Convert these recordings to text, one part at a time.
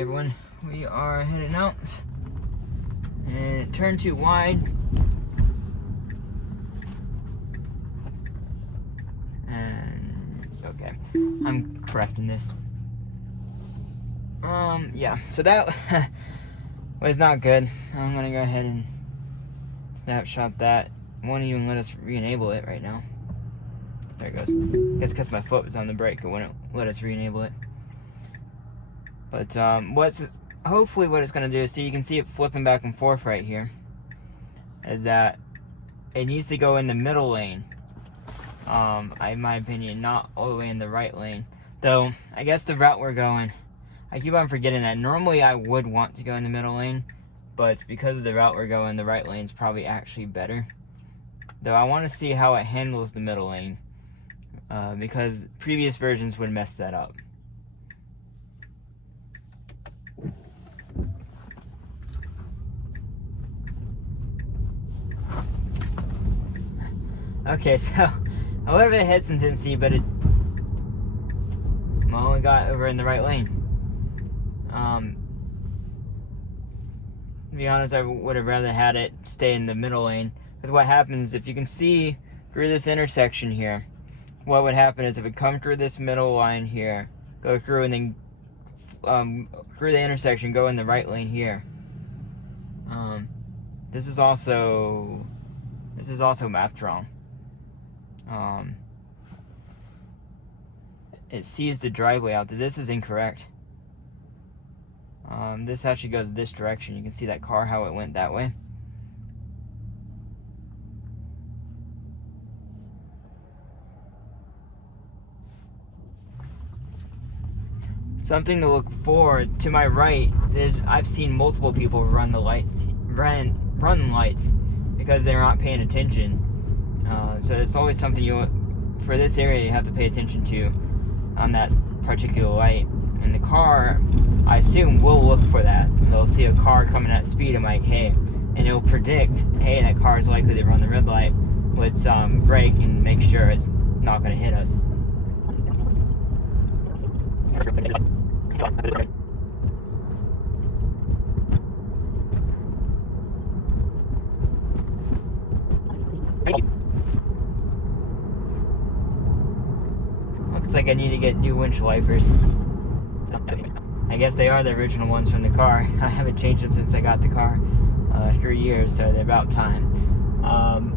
Okay, everyone, we are heading out, and it turned too wide, and okay, I'm correcting this. Yeah, so that was not good. I'm gonna go ahead and snapshot that. It won't even let us re-enable it right now. There it goes. I guess because my foot was on the brake, it wouldn't let us re-enable it. But hopefully what it's going to do, so you can see it flipping back and forth right here, is that it needs to go in the middle lane. In my opinion, not all the way in the right lane. Though, I guess the route we're going, I keep on forgetting that. Normally I would want to go in the middle lane, but because of the route we're going, the right lane's probably actually better. Though I want to see how it handles the middle lane, because previous versions would mess that up. Okay, so a little bit of hesitancy, but it only got over in the right lane. To be honest, I would have rather had it stay in the middle lane, because what happens, if you can see through this intersection here, what would happen is if it come through this middle line here, go through and then through the intersection, go in the right lane here. This is also mapped wrong. It sees the driveway out there. This is incorrect. This actually goes this direction. You can see that car, how it went that way. Something to look for to my right is I've seen multiple people run the lights, run lights because they're not paying attention. So it's always something for this area you have to pay attention to on that particular light. And the car, I assume, will look for that. They'll see a car coming at speed and like, hey, and it'll predict, hey, that car is likely to run the red light. Let's brake and make sure it's not going to hit us. Looks like I need to get new windshield wipers. I guess they are the original ones from the car. I haven't changed them since I got the car. 3 years, so they're about time. I'm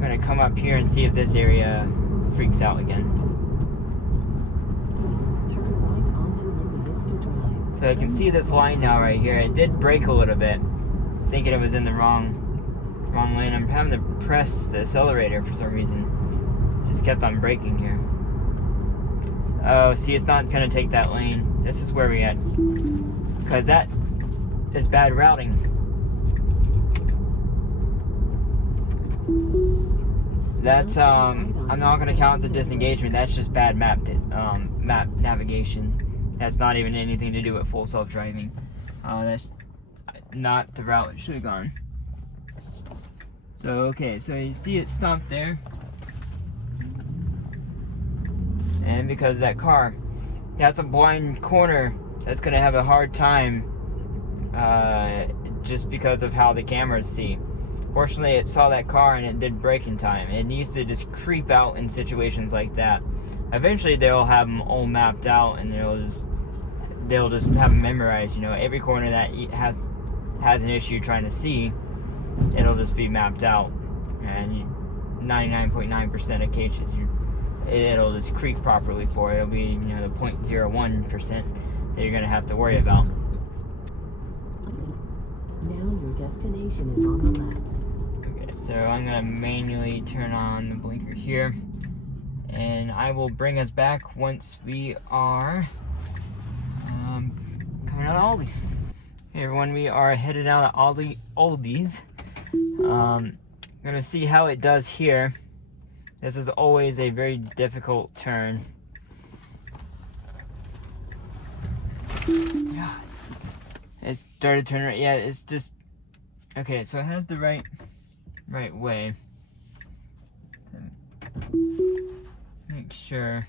gonna come up here and see if this area freaks out again. So I can see this line now right here. It did brake a little bit, thinking it was in the wrong lane. I'm having to press the accelerator for some reason. Just kept on braking here. Oh, see, it's not gonna take that lane. This is where we at, because that is bad routing. That's I'm not gonna count the disengagement. That's just bad map navigation. That's not even anything to do with full self-driving. That's not the route it should have gone. So okay, so you see it stopped there. And because of that car, that's a blind corner that's gonna have a hard time just because of how the cameras see. Fortunately, it saw that car and it did brake in time. It needs to just creep out in situations like that. Eventually, they'll have them all mapped out, and they'll just have them memorized. You know, every corner that has an issue trying to see, it'll just be mapped out, and 99.9% of cases, it'll just creep properly for it. It'll be, you know, the 0.01% that you're gonna have to worry about. Now your destination is on the left. Okay, so I'm gonna manually turn on the blinker here, and I will bring us back once we are coming out of Aldi's. Hey everyone, we are headed out of Aldi's. Gonna see how it does here. This is always a very difficult turn. Yeah. It started turning right. Yeah, it's just okay. So it has the right way. Make sure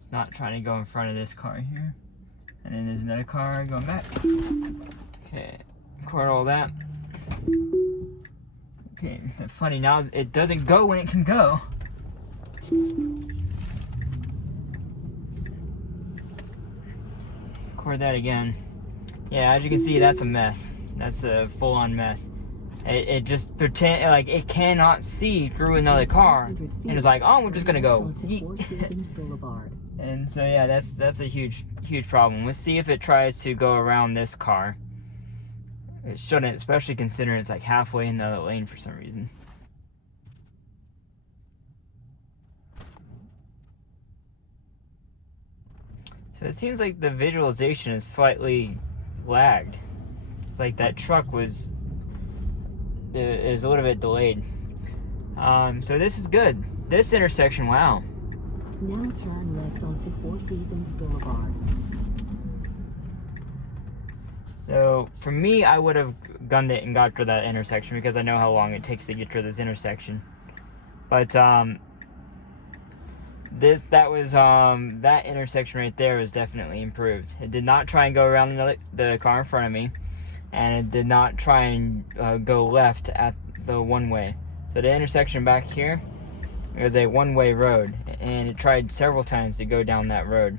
it's not trying to go in front of this car here. And then there's another car going back. Okay, record all that. Okay, funny, now it doesn't go when it can go. Record that again. Yeah, as you can see, that's a mess. That's a full-on mess. It just pretend like it cannot see through another car, and it's like, oh, we're just gonna go. And so yeah, that's a huge problem. Let's see if it tries to go around this car. It shouldn't, especially considering it's like halfway in the other lane for some reason. So it seems like the visualization is slightly lagged. It's like that truck is a little bit delayed. So this is good. This intersection, wow. Now turn left onto Four Seasons Boulevard. So for me, I would have gunned it and got through that intersection because I know how long it takes to get through this intersection. But that intersection right there was definitely improved. It did not try and go around the car in front of me, and it did not try and go left at the one-way. So the intersection back here was a one-way road, and it tried several times to go down that road.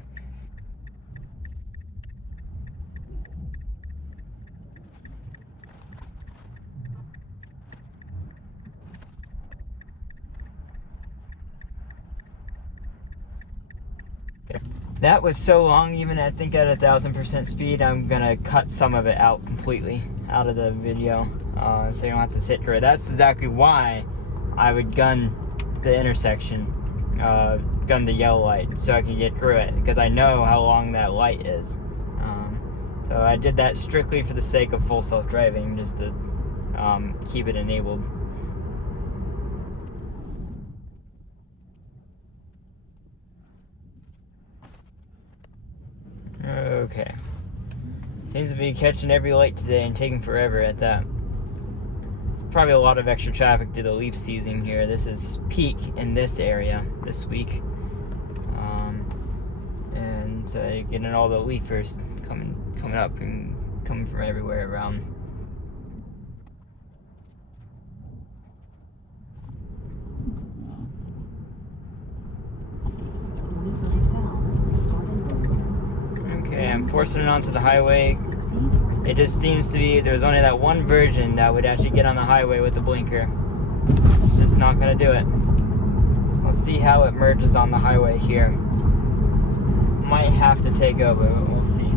That was so long, even I think at 1,000% speed, I'm gonna cut some of it out completely out of the video, so you don't have to sit through it. That's exactly why I would gun the intersection, gun the yellow light, so I can get through it, because I know how long that light is. So I did that strictly for the sake of full self-driving, just to keep it enabled. Okay. Seems to be catching every light today and taking forever at that. Probably a lot of extra traffic due to the leaf season here. This is peak in this area this week. And you're getting all the leafers coming up and coming from everywhere around. Okay, I'm forcing it onto the highway. It just seems to be, there's only that one version that would actually get on the highway with the blinker. It's just not gonna do it. We'll see how it merges on the highway here. Might have to take over, but we'll see.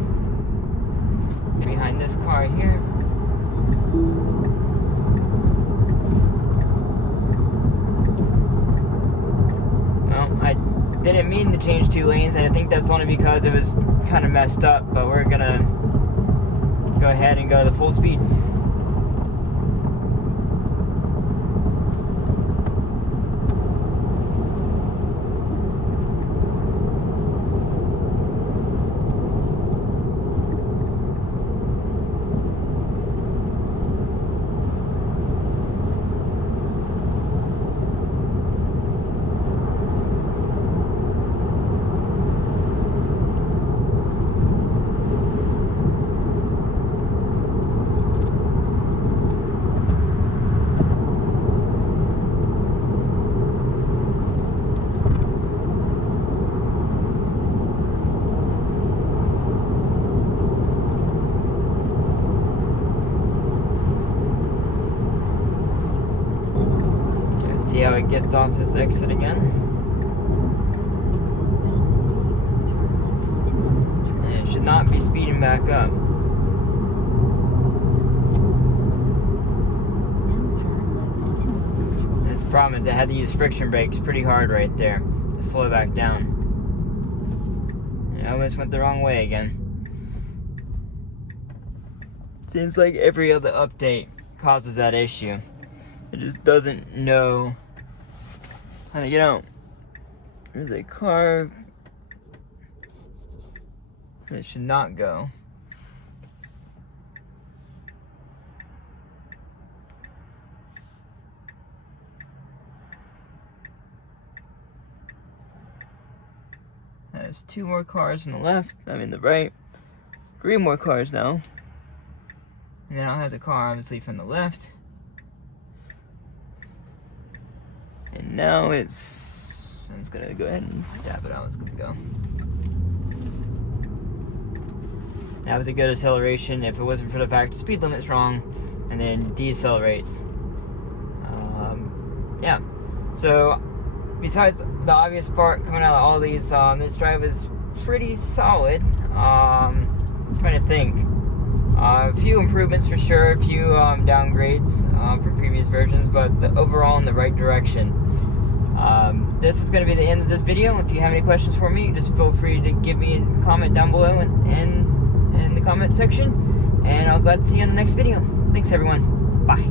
Behind this car here. Well, I didn't mean to change 2 lanes, and I think that's only because it was kind of messed up, but we're gonna go ahead and go to full speed. See how it gets off this exit again. And it should not be speeding back up. And the problem is I had to use friction brakes pretty hard right there to slow back down. And I almost went the wrong way again. Seems like every other update causes that issue. It just doesn't know how to get out. There's a car. It should not go. There's 2 more cars on the left, I mean the right. 3 more cars now. And now it has a car obviously from the left. And now it's, I'm just gonna go ahead and tap it out. It's good to go. That was a good acceleration if it wasn't for the fact the speed limit's wrong, and then decelerates. Yeah. So besides the obvious part coming out of all these, this drive is pretty solid. Trying to think. A few improvements for sure, a few downgrades from previous versions, but overall in the right direction. This is going to be the end of this video. If you have any questions for me, just feel free to give me a comment down below in the comment section, and I'll glad to see you on the next video. Thanks everyone. Bye.